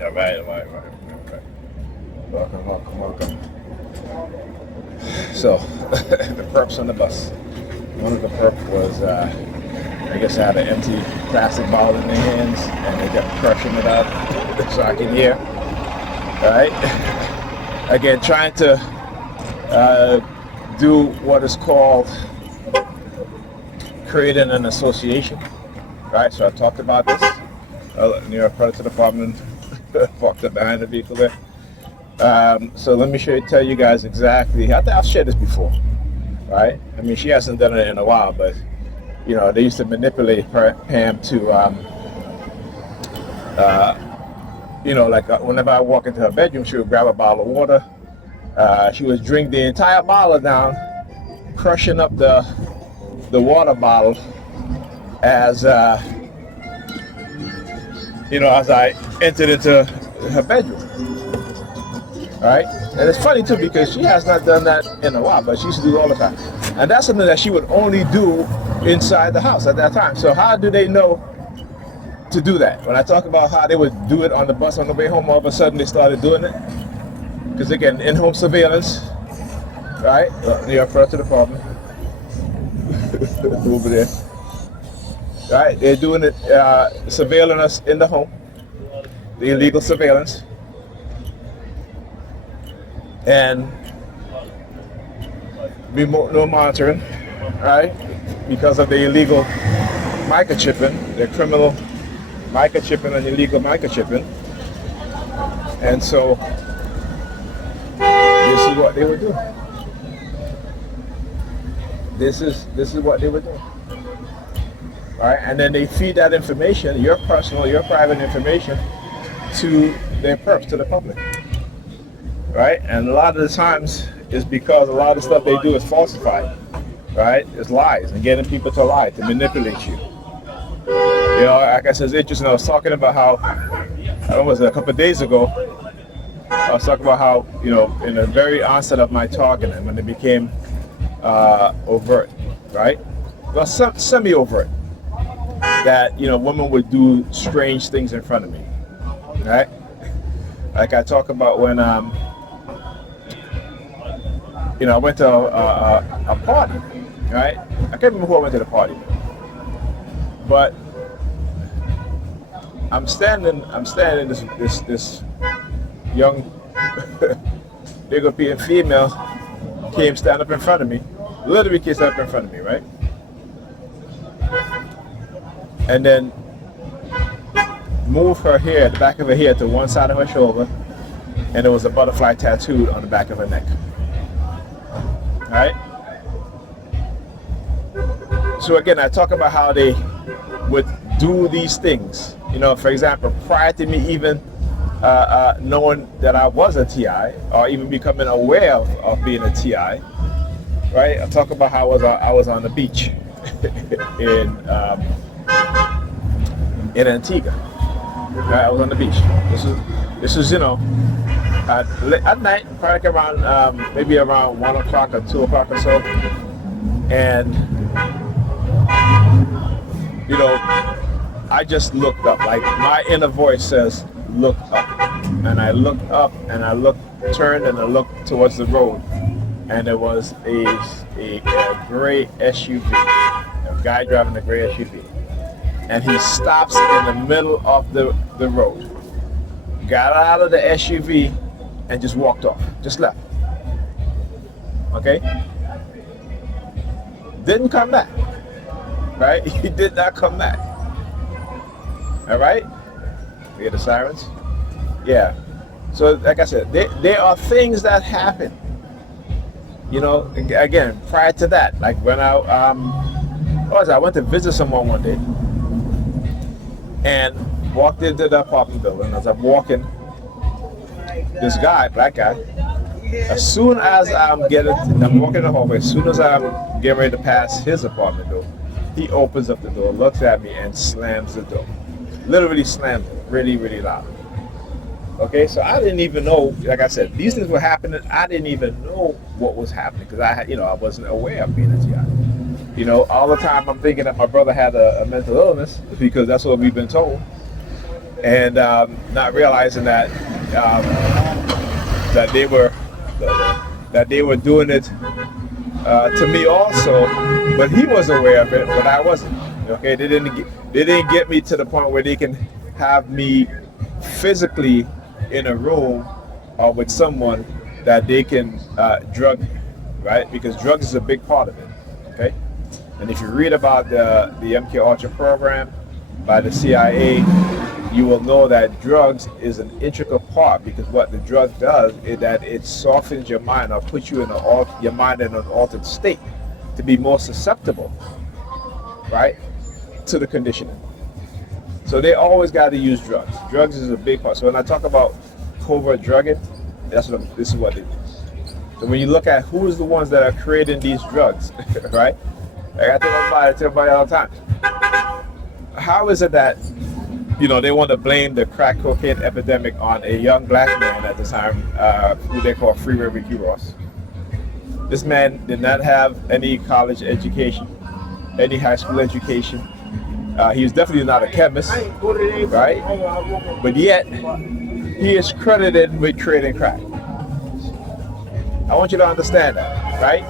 All right, all right, all right, all right. Welcome, welcome, welcome. So, the perps on the bus. One of the perp was, I guess, had an empty plastic bottle in their hands, and they kept crushing it up, so I can hear. All right. Again, trying to do what is called creating an association. Right. So I talked about this. New York Predator Department parked up behind the vehicle there. So let me tell you guys exactly. I think I've shared this before, right? I mean, she hasn't done it in a while, but you know, they used to manipulate Pam to, you know, like whenever I walk into her bedroom, she would grab a bottle of water. She would drink the entire bottle down, crushing up the water bottle as you know, as I entered into her bedroom. Right? And it's funny too because she has not done that in a while, but she used to do it all the time. And that's something that she would only do inside the house at that time. So how do they know to do that? When I talk about how they would do it on the bus on the way home, all of a sudden they started doing it. Because again, in-home surveillance, right? New York Predator Department. Over there. Right? They're doing it, surveilling us in the home. The illegal surveillance. And no monitoring, right? Because of the illegal microchipping, the criminal microchipping and illegal microchipping. And so this is what they were doing. This is what they were doing. All right, and then they feed that information, your personal, your private information, to their perps, to the public. Right? And a lot of the times it's because a lot of stuff they do is falsified, right? It's lies and getting people to lie, to manipulate you. You know, like I said, it's interesting. I was talking about how, it was a couple of days ago, I was talking about how, you know, in the very onset of my targeting, when it became overt, right? Well, semi-overt, that, you know, women would do strange things in front of me, right? Like I talk about when, you know, I went to a party, right? I can't remember who I went to the party, but I'm standing. This young European female came stand up in front of me, literally came stand up in front of me, right? And then move her hair, the back of her hair, to one side of her shoulder, and there was a butterfly tattooed on the back of her neck. Right? So again, I talk about how they would do these things. You know, for example, prior to me even knowing that I was a TI, or even becoming aware of being a TI, right? I talk about how I was on the beach in Antigua. Right? I was on the beach. This was, you know, at night, probably around maybe around 1 o'clock or 2 o'clock or so, and you know, I just looked up. Like my inner voice says, "Look up," and I looked up, and I turned, and I looked towards the road, and there was a gray SUV, a guy driving a gray SUV, and he stops in the middle of the road, got out of the SUV, and just walked off, just left. Okay? Didn't come back. Right? He did not come back. All right? We hear the sirens? Yeah. So, like I said, there are things that happen. You know, again, prior to that, like when I went to visit someone one day and walked into the apartment building. As I'm walking, this guy, black guy, as soon as I'm walking in the hallway, as soon as I'm getting ready to pass his apartment door, he opens up the door, looks at me, and slams the door. Literally slams it, really, really loud. Okay, so I didn't even know, like I said, these things were happening. I didn't even know what was happening because I wasn't aware of being a TI. You know, all the time I'm thinking that my brother had a mental illness because that's what we've been told. and not realizing um, that they were doing it to me also, but he was aware of it, but I wasn't. Okay, they didn't get me to the point where they can have me physically in a room or with someone that they can drug me, right? Because drugs is a big part of it. Okay, and if you read about the MK Ultra program by the CIA, you will know that drugs is an integral part, because what the drug does is that it softens your mind or puts you in your mind in an altered state to be more susceptible, right, to the conditioning. So they always got to use drugs. Drugs is a big part. So when I talk about covert drugging, this is what they do. So when you look at who is the ones that are creating these drugs, right? Like I tell everybody all the time. How is it that they want to blame the crack cocaine epidemic on a young black man at the time, who they call Freeway Ricky Ross? This man did not have any college education, any high school education. He was definitely not a chemist, right? But yet, he is credited with creating crack. I want you to understand that, right?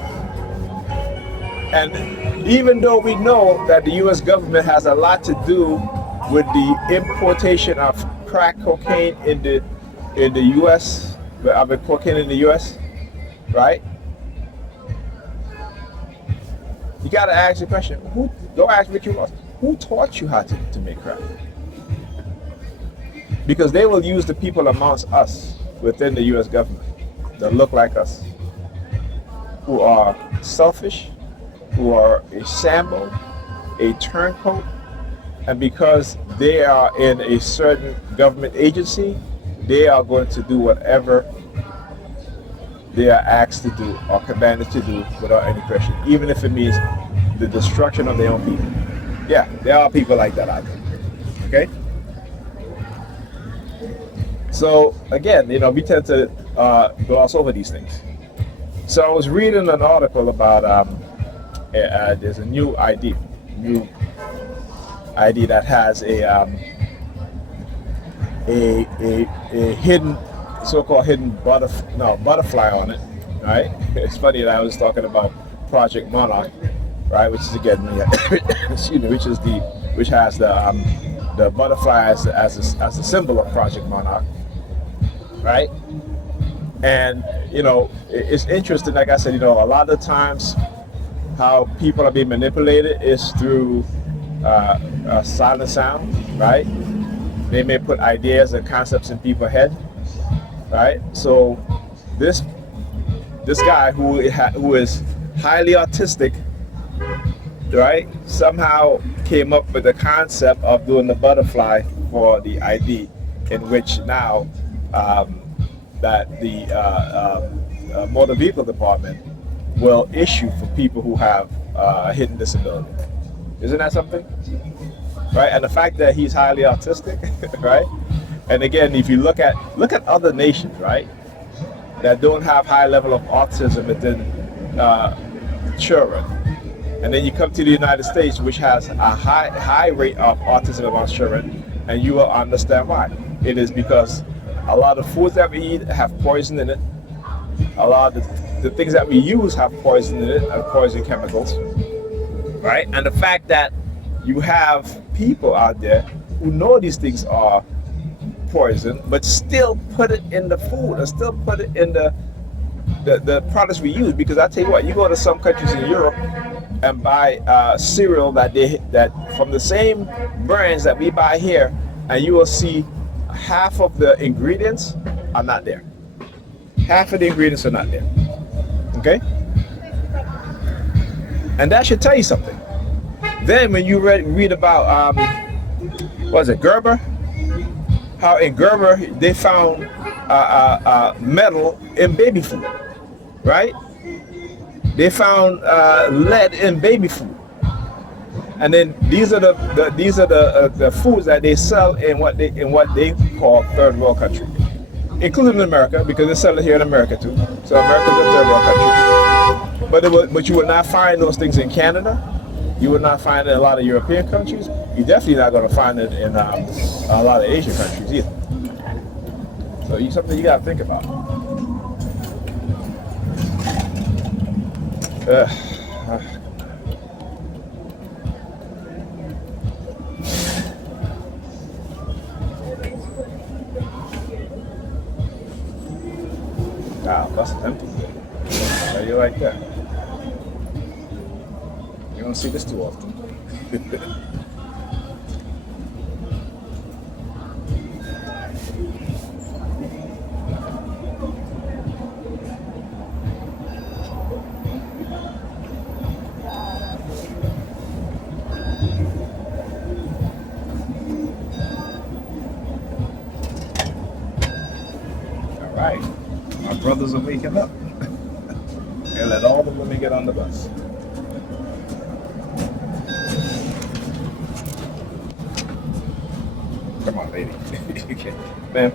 And even though we know that the U.S. government has a lot to do with the importation of crack cocaine in the U.S., cocaine in the U.S., right? You got to ask the question. Don't ask Ricky Ross. Who taught you how to make crack? Because they will use the people amongst us within the U.S. government that look like us, who are selfish, who are a sample, a turncoat, and because they are in a certain government agency, they are going to do whatever they are asked to do or commanded to do without any question, even if it means the destruction of their own people. Yeah, there are people like that out there. Okay? So again, we tend to gloss over these things. So I was reading an article about there's a new ID that has a hidden, so-called hidden butterfly on it, right? It's funny that I was talking about Project Monarch, right? Which is again, which has the butterfly as a symbol of Project Monarch, right? And it's interesting. Like I said, a lot of times how people are being manipulated is through silent sound, right? They may put ideas and concepts in people's head, right? So this guy who is highly autistic, right, somehow came up with the concept of doing the butterfly for the ID, in which now that the motor vehicle department will issue for people who have a hidden disability. Isn't that something? Right? And the fact that he's highly autistic, right? And again, if you look at other nations, right, that don't have high level of autism within children, and then you come to the United States, which has a high rate of autism amongst children, and you will understand why. It is because a lot of foods that we eat have poison in it. A lot of the things that we use have poison in it, and poison chemicals, right? And the fact that you have people out there who know these things are poison, but still put it in the food, and still put it in the products we use. Because I tell you what, you go to some countries in Europe and buy cereal that from the same brands that we buy here, and you will see half of the ingredients are not there. Half of the ingredients are not there. Okay? And that should tell you something. Then when you read about Gerber, how in Gerber they found metal in baby food, right? They found lead in baby food, and then these are the foods that they sell in what they call third world country, including America, because they sell it here in America too. So America's a third world country, but you will not find those things in Canada. You would not find it in a lot of European countries. You're definitely not going to find it in a lot of Asian countries either. So it's something you got to think about. Wow, bus is empty. How you like that? You don't see this too often. All right, my brothers are waking up. And let all the women get on the bus. Come on, lady. Man,